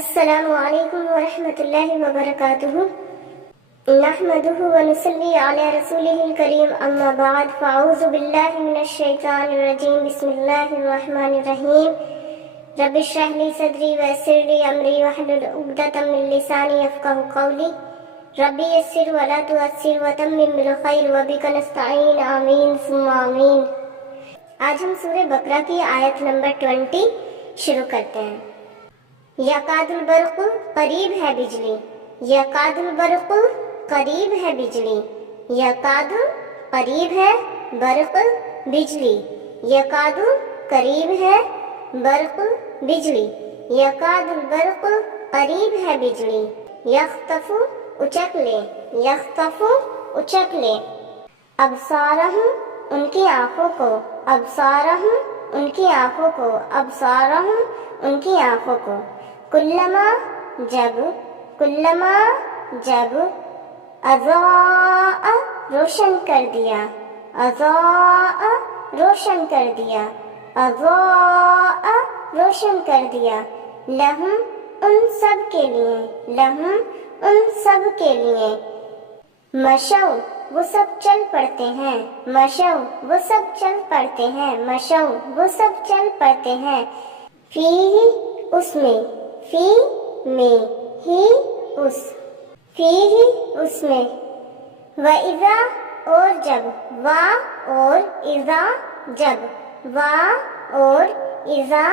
السلام علیکم ورحمۃ اللہ وبرکاتہ نحمده ونصلی علی رسولہ الکریم اما بعد فاعوذ باللہ من الشیطان الرجیم بسم اللہ الرحمن الرحیم رب اشرح لی صدری ویسر لی امری واحلل عقدۃ من لسانی یفقہوا قولی ربی یسر ولا تعسر وتمم بالخیر وبک نستعین آمین ثم آمین۔ آج ہم سورہ بقرہ کی آیت نمبر 20 شروع کرتے ہیں۔ یکاد البرق قریب ہے بجلی، یکاد البرق قریب ہے بجلی، یکاد قریب ہے برق بجلی، یکاد قریب ہے برق بجلی، یکاد البرق قریب ہے بجلی، یخطف اچک لے، یخطف اچک لے، ابصارہم ان کی آنکھوں کو، ابصارہم ان کی آنکھوں کو، ابصارہم ان کی آنکھوں کو، کلما جب اضاء روشن کر دیا، اضاء روشن کر دیا، اضاء روشن کر دیا، لہم ان سب کے لیے، لہم ان سب کے لیے، مشو وہ سب چل پڑتے ہیں، مشو وہ سب چل پڑتے ہیں، مشو وہ سب چل پڑتے ہیں، فی اس میں، فی میں، ہی اس، فی ہی اس میں، وَإِذَا اور جب، وا اور اذا جب، وا اور اذا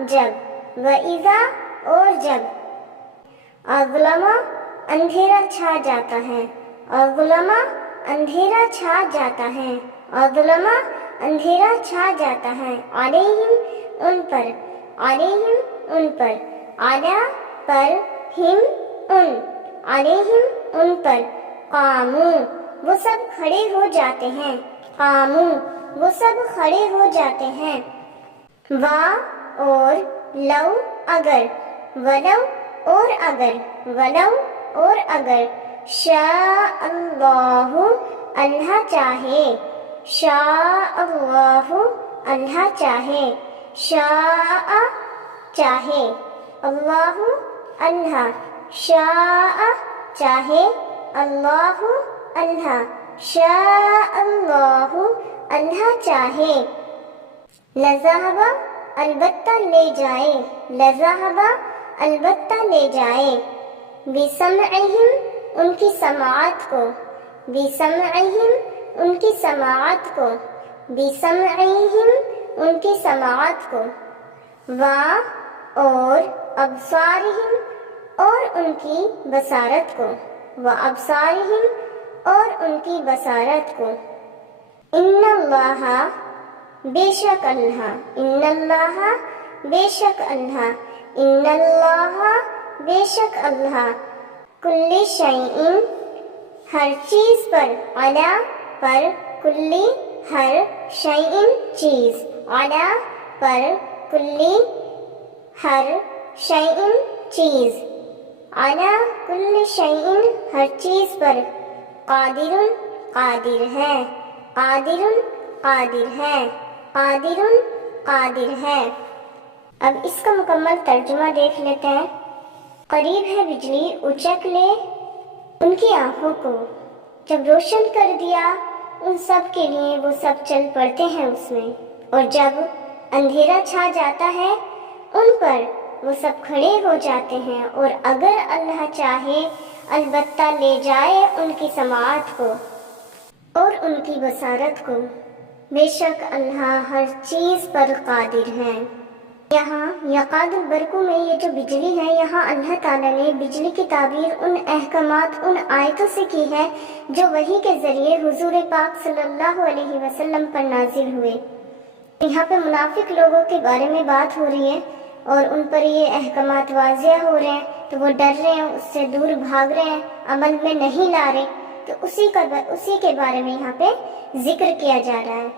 جب، وَإِذَا اور جب، اظلما اندھیرا چھا جاتا ہے، اظلما اندھیرا چھا جاتا ہے، اظلما اندھیرا چھا جاتا ہے، علیہم ان پر، علیہم ان پر، علی پر، ہم ان، علیہم ان پر، قاموا وہ سب کھڑے ہو جاتے ہیں، قاموا وہ سب کھڑے ہو جاتے ہیں، وا اور لو اگر، ولو اور اگر، ولو اور اگر، شاء اللہ اللہ چاہے، شاء اللہ اللہ چاہے، شاء چاہے، اللہ اللہ، شاء چاہے، اللہ اللہ، شاء اللہ اللہ چاہے، لذہب البتہ لے جائے، لذہب البتہ لے جائے، بسمعہم ان کی سماعت کو، بسمعہم ان کی سماعت کو، بسمعہم ان کی سماعت کو، اور ابصارہم اور ان کی بصارت کو، وابصارہم اور ان کی بصارت کو، ان اللہ بے شک اللہ، ان اللہ بے شک اللہ، ان اللہ بے شک اللہ، کل شیء ہر چیز پر، علی پر، کلی ہر، شیء چیز، علی پر، کلی ہر، شیء چیز، علی کل شیء ہر چیز پر، قادر قادر ہے، قادر قادر ہے، قادر قادر ہے۔ اب اس کا مکمل ترجمہ دیکھ لیتے ہیں۔ قریب ہے بجلی اچک لے ان کی آنکھوں کو، جب روشن کر دیا ان سب کے لیے وہ سب چل پڑتے ہیں اس میں، اور جب اندھیرا چھا جاتا ہے ان پر وہ سب کھڑے ہو جاتے ہیں، اور اگر اللہ چاہے البتہ لے جائے ان کی سماعت کو اور ان کی بصارت کو، بے شک اللہ ہر چیز پر قادر ہے۔ یہاں یکاد البرق میں یہ جو بجلی ہے، یہاں اللہ تعالیٰ نے بجلی کی تعبیر ان احکامات، ان آیتوں سے کی ہے جو وحی کے ذریعے حضور پاک صلی اللہ علیہ وسلم پر نازل ہوئے۔ یہاں پہ منافق لوگوں کے بارے میں بات ہو رہی ہے اور ان پر یہ احکامات واضح ہو رہے ہیں، تو وہ ڈر رہے ہیں، اس سے دور بھاگ رہے ہیں، عمل میں نہیں لا رہے، تو اسی کے بارے میں یہاں پہ ذکر کیا جا رہا ہے۔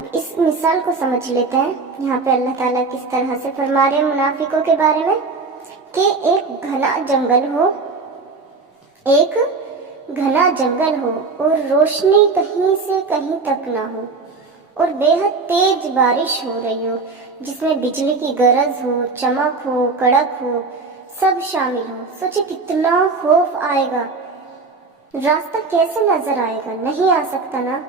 اس مثال کو سمجھ لیتے ہیں۔ یہاں پہ اللہ تعالیٰ کس طرح سے فرما رہے ہیں منافقوں کے بارے میں کہ ایک گھنا جنگل ہو، ایک گھنا جنگل ہو اور روشنی کہیں سے کہیں تک نہ ہو، اور بے حد تیز بارش ہو رہی ہو جس میں بجلی کی گرج ہو، چمک ہو، کڑک ہو، سب شامل ہوں۔ سوچے کتنا خوف آئے گا، راستہ کیسے نظر آئے گا؟ نہیں آ سکتا نا۔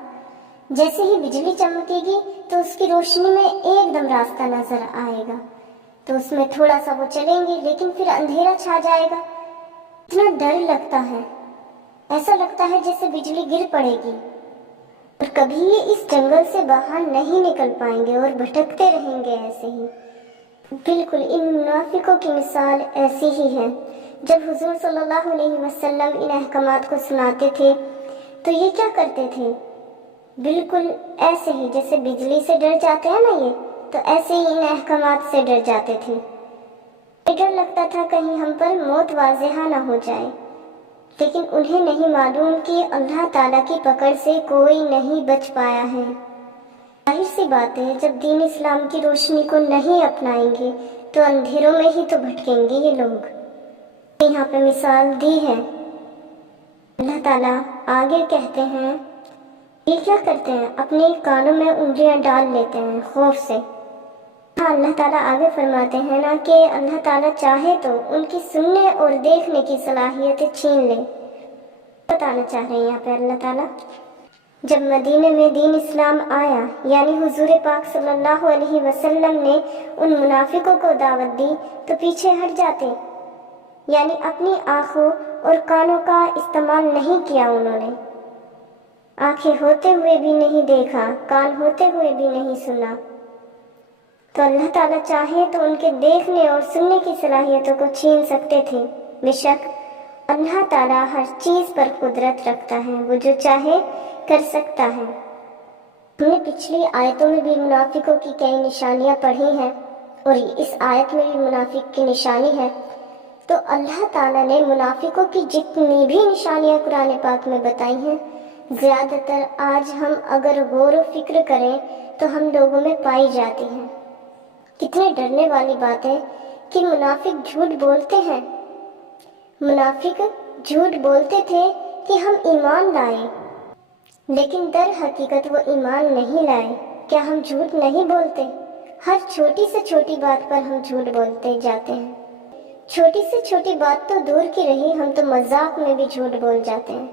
جیسے ہی بجلی چمکے گی تو اس کی روشنی میں ایک دم راستہ نظر آئے گا، تو اس میں تھوڑا سا وہ چلیں گے، لیکن پھر اندھیرا چھا جائے گا۔ اتنا ڈر لگتا ہے، ایسا لگتا ہے جیسے بجلی گر پڑے گی، اور کبھی یہ اس جنگل سے باہر نہیں نکل پائیں گے اور بھٹکتے رہیں گے ایسے ہی۔ بالکل ان منافقوں کی مثال ایسی ہی ہے۔ جب حضور صلی اللہ علیہ وسلم ان احکامات کو سناتے تھے تو یہ کیا کرتے تھے؟ بالکل ایسے ہی جیسے بجلی سے ڈر جاتے ہیں نا، یہ تو ایسے ہی ان احکامات سے ڈر جاتے تھے۔ ڈر لگتا تھا کہیں ہم پر موت واضح نہ ہو جائے، لیکن انہیں نہیں معلوم کہ اللہ تعالیٰ کی پکڑ سے کوئی نہیں بچ پایا ہے۔ ظاہر سی بات ہے، جب دین اسلام کی روشنی کو نہیں اپنائیں گے تو اندھیروں میں ہی تو بھٹکیں گے یہ لوگ۔ یہاں پہ مثال دی ہے۔ اللہ تعالیٰ آگے کہتے ہیں، یہ کیا کرتے ہیں؟ اپنے کانوں میں انگلیاں ڈال لیتے ہیں خوف سے۔ ہاں، اللہ تعالیٰ آگے فرماتے ہیں نا کہ اللہ تعالیٰ چاہے تو ان کی سننے اور دیکھنے کی صلاحیتیں چھین لے۔ بتانا چاہ رہے ہیں یہاں پہ اللہ تعالیٰ، جب مدینے میں دین اسلام آیا، یعنی حضور پاک صلی اللہ علیہ وسلم نے ان منافقوں کو دعوت دی تو پیچھے ہٹ جاتے، یعنی اپنی آنکھوں اور کانوں کا استعمال نہیں کیا انہوں نے۔ آنکھیں ہوتے ہوئے بھی نہیں دیکھا، کان ہوتے ہوئے بھی نہیں سنا۔ تو اللہ تعالیٰ چاہے تو ان کے دیکھنے اور سننے کی صلاحیتوں کو چھین سکتے تھے۔ بے شک اللہ تعالیٰ ہر چیز پر قدرت رکھتا ہے، وہ جو چاہے کر سکتا ہے۔ ہم نے پچھلی آیتوں میں بھی منافقوں کی کئی نشانیاں پڑھی ہیں، اور اس آیت میں بھی منافق کی نشانی ہے۔ تو اللہ تعالیٰ نے منافقوں کی جتنی بھی نشانیاں قرآن پاک میں بتائی ہیں، زیادہ تر آج ہم اگر غور و فکر کریں تو ہم لوگوں میں پائی جاتی ہیں۔ کتنے ڈرنے والی بات ہے کہ منافق جھوٹ بولتے ہیں۔ منافق جھوٹ بولتے تھے کہ ہم ایمان لائے، لیکن در حقیقت وہ ایمان نہیں لائے۔ کیا ہم جھوٹ نہیں بولتے؟ ہر چھوٹی سے چھوٹی بات پر ہم جھوٹ بولتے جاتے ہیں۔ چھوٹی سے چھوٹی بات تو دور کی رہی، ہم تو مذاق میں بھی جھوٹ بول جاتے ہیں۔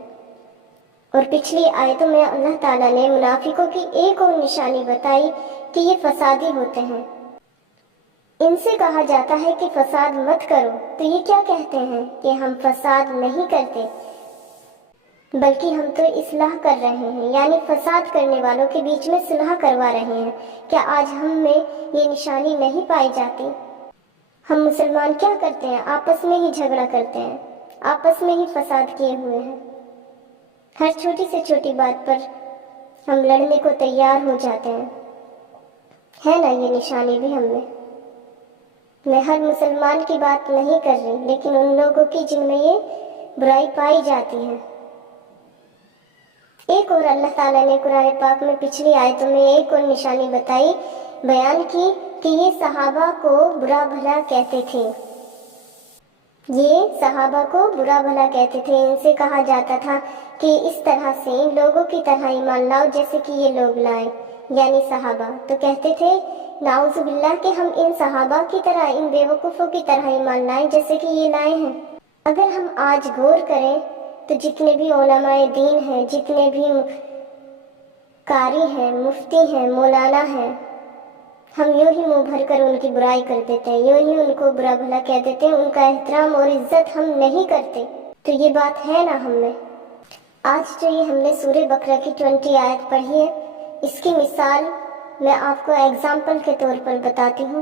اور پچھلی آیتوں میں اللہ تعالیٰ نے منافقوں کی ایک اور نشانی بتائی کہ یہ فسادی ہوتے ہیں۔ ان سے کہا جاتا ہے کہ فساد مت کرو، تو یہ کیا کہتے ہیں کہ ہم فساد نہیں کرتے، بلکہ ہم تو اصلاح کر رہے ہیں، یعنی فساد کرنے والوں کے بیچ میں صلح کروا رہے ہیں۔ کیا آج ہم میں یہ نشانی نہیں پائی جاتی؟ ہم مسلمان کیا کرتے ہیں؟ آپس میں ہی جھگڑا کرتے ہیں، آپس میں ہی فساد کیے ہوئے ہیں۔ ہر چھوٹی سے چھوٹی بات پر ہم لڑنے کو تیار ہو جاتے ہیں۔ ہے نا یہ نشانی بھی ہم میں ہر مسلمان کی بات نہیں کر رہی، لیکن ان لوگوں کی جن میں یہ برائی پائی جاتی ہے۔ ایک اور اللہ تعالیٰ نے قرآن پاک میں پچھلی آیتوں میں ایک اور نشانی بتائی، بیان کی کہ یہ صحابہ کو برا بھلا کہتے تھے۔ یہ صحابہ کو برا بھلا کہتے تھے، ان سے کہا جاتا تھا کہ اس طرح سے ان لوگوں کی طرح ایمان لاؤ جیسے کہ یہ لوگ لائے، یعنی صحابہ۔ تو کہتے تھے نعوذ باللہ کہ ہم ان صحابہ کی طرح، ان بیوقوفوں کی طرح ایمان لائیں جیسے کہ یہ لائے ہیں۔ اگر ہم آج غور کریں تو جتنے بھی علماء دین ہیں، جتنے بھی قاری ہیں، مفتی ہیں، مولانا ہیں، ہم یوں ہی منہ بھر کر ان کی برائی کر دیتے ہیں، یوں ہی ان کو برا بھلا کہہ دیتے ہیں، ان کا احترام اور عزت ہم نہیں کرتے۔ تو یہ بات ہے نا ہم میں۔ آج جو یہ ہم نے سورہ بقرہ کی 20 آیت پڑھی ہے، اس کی مثال میں آپ کو ایگزامپل کے طور پر بتاتی ہوں۔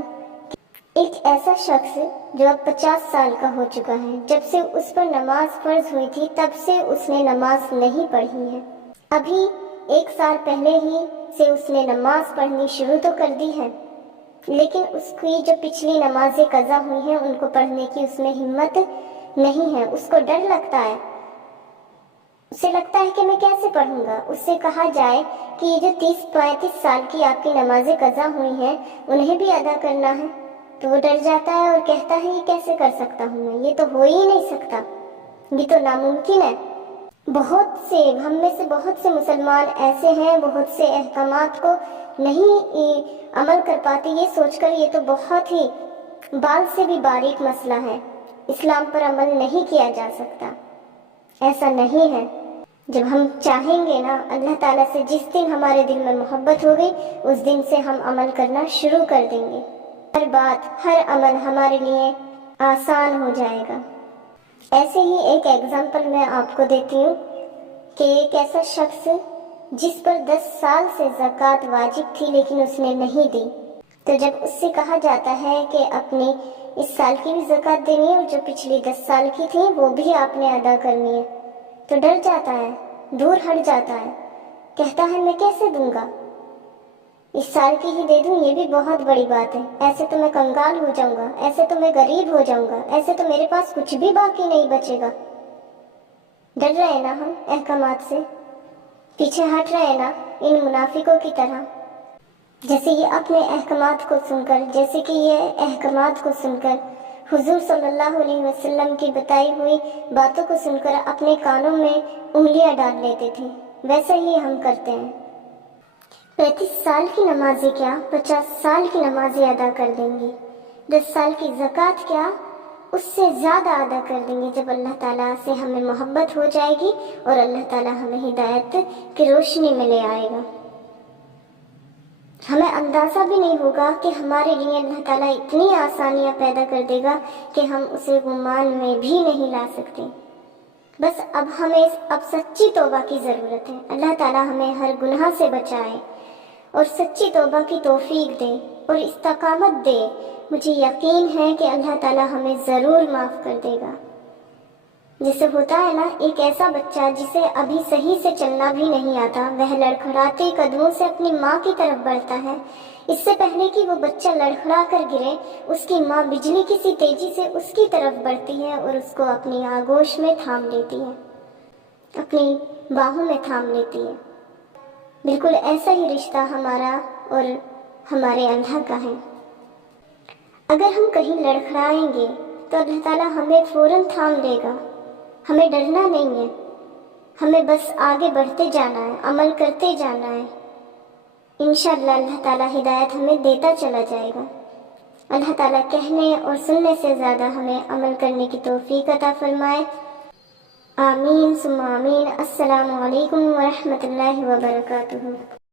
ایک ایسا شخص جو اب 50 سال کا ہو چکا ہے، جب سے اس پر نماز فرض ہوئی تھی تب سے اس نے نماز نہیں پڑھی ہے۔ ابھی 1 سال پہلے ہی سے اس نے نماز پڑھنی شروع تو کر دی ہے، لیکن اس کی جو پچھلی نمازیں قضا ہوئی ہیں ان کو پڑھنے کی اس میں ہمت نہیں ہے، اس کو ڈر لگتا ہے۔ اسے لگتا ہے کہ میں کیسے پڑھوں گا۔ اس سے کہا جائے کہ یہ جو 30-35 سال کی آپ کی نمازیں قضا ہوئی ہیں انہیں بھی ادا کرنا ہے، تو وہ ڈر جاتا ہے اور کہتا ہے یہ کیسے کر سکتا ہوں میں، یہ تو ہو ہی نہیں سکتا، یہ تو ناممکن ہے۔ ہم میں سے بہت سے مسلمان ایسے ہیں، بہت سے احکامات کو نہیں عمل کر پاتے، یہ سوچ کر یہ تو بہت ہی بال سے بھی باریک مسئلہ ہے، اسلام پر عمل نہیں کیا جا سکتا، ایسا نہیں ہے۔ جب ہم چاہیں گے نا اللہ تعالیٰ سے، جس دن ہمارے دل میں محبت ہو گئی اس دن سے ہم عمل کرنا شروع کر دیں گے، ہر بات ہر عمل ہمارے لیے آسان ہو جائے گا۔ ایسے ہی ایک ایگزامپل میں آپ کو دیتی ہوں کہ ایک ایسا شخص جس پر 10 سال سے زکوٰۃ واجب تھی لیکن اس نے نہیں دی، تو جب اس سے کہا جاتا ہے کہ اپنی اس سال کی بھی زکوٰۃ دینی ہے اور جو پچھلی 10 سال کی تھی وہ بھی آپ نے ادا کرنی ہے، تو ڈر جاتا ہے، دور ہٹ جاتا ہے، کہتا ہے میں کیسے دوں گا، اس سال کی ہی دے دوں، یہ بھی بہت بڑی بات ہے، ایسے تو میں کنگال ہو جاؤں گا، ایسے تو میں غریب ہو جاؤں گا، ایسے تو میرے پاس کچھ بھی باقی نہیں بچے گا۔ ڈر رہے نا ہم احکامات سے، پیچھے ہٹ رہے نا ان منافقوں کی طرح، جیسے یہ اپنے احکامات کو سن کر حضور صلی اللہ علیہ وسلم کی بتائی ہوئی باتوں کو سن کر اپنے کانوں میں انگلیاں ڈال لیتے تھے، ویسا ہی ہم کرتے ہیں۔ 35 سال کی نمازیں کیا 50 سال کی نمازیں ادا کر دیں گی، 10 سال کی زکوٰۃ کیا اس سے زیادہ ادا کر دیں گے جب اللہ تعالیٰ سے ہمیں محبت ہو جائے گی اور اللہ تعالیٰ ہمیں ہدایت کی روشنی میں لے آئے گا۔ ہمیں اندازہ بھی نہیں ہوگا کہ ہمارے لیے اللہ تعالیٰ اتنی آسانیاں پیدا کر دے گا کہ ہم اسے گمان میں بھی نہیں لا سکتے۔ بس ہمیں سچی توبہ کی ضرورت ہے، اللہ تعالیٰ ہمیں ہر گناہ سے بچائے اور سچی توبہ کی توفیق دے اور استقامت دے۔ مجھے یقین ہے کہ اللہ تعالیٰ ہمیں ضرور معاف کر دے گا۔ جیسے ہوتا ہے نا ایک ایسا بچہ جسے ابھی صحیح سے چلنا بھی نہیں آتا، وہ لڑکھڑاتے قدموں سے اپنی ماں کی طرف بڑھتا ہے، اس سے پہلے کہ وہ بچہ لڑکھڑا کر گرے اس کی ماں بجلی کی سی تیزی سے اس کی طرف بڑھتی ہے اور اس کو اپنی آغوش میں تھام لیتی ہے، اپنی باہوں میں تھام لیتی ہے۔ بالکل ایسا ہی رشتہ ہمارا اور ہمارے اللہ کا ہے۔ اگر ہم کہیں لڑکھڑائیں گے تو اللہ تعالیٰ ہمیں فوراً تھام لے گا، ہمیں ڈرنا نہیں ہے، ہمیں بس آگے بڑھتے جانا ہے، عمل کرتے جانا ہے، انشاءاللہ اللہ تعالیٰ ہدایت ہمیں دیتا چلا جائے گا۔ اللہ تعالیٰ کہنے اور سننے سے زیادہ ہمیں عمل کرنے کی توفیق عطا فرمائے، آمین ثم آمین۔ السلام علیکم ورحمۃ اللہ وبرکاتہ۔